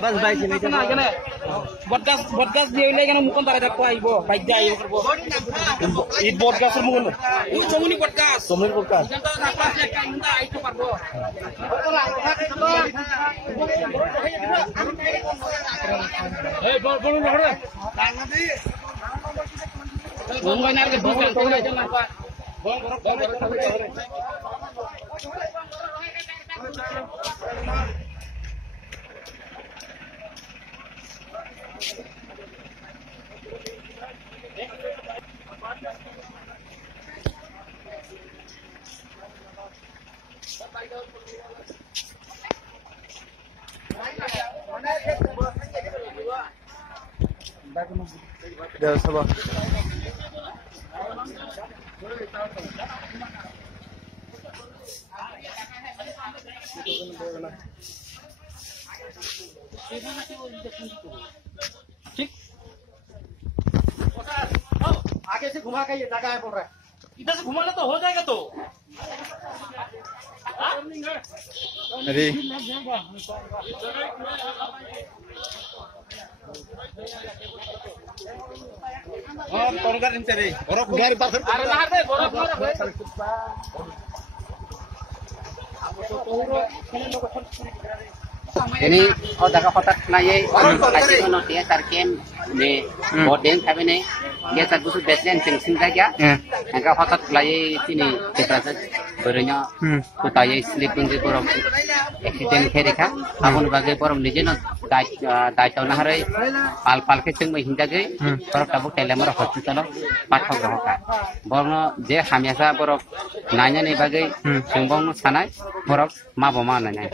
bas baik sini Sana gini. Podcast dia ini kan mungkin tak ada kuai bo, baik jaya bo. Ini podcast mungkin. Ini cuma ini podcast. Cuma ini podcast. Jangan tak apa sih kan minta itu par bo. Boleh boleh. Mungkin ada bukan boleh jangan apa. Dah sabar. ठीक आगे से घुमा के ये जगह है बोल रहा है इधर से घुमाना तो हो जाएगा तो अरे और कौन कर इन तेरे बरफ गाड़ी पास अरे नहर दे बरफ ini daga kotak naye kasih notia tarkem ne bodeng kami ne dia terbusu beslen cengsin saja angka kotak laye sini terasa berenya kutaye sleeping di korom accident kereka abon bagai korom nije no dai tahu nahare pal ke ceng mai hinda ge korom tabuk telemar hospital pathok roka borno je hamiasa borok nanya ne bagai sengbong sanai borok ma boma nanya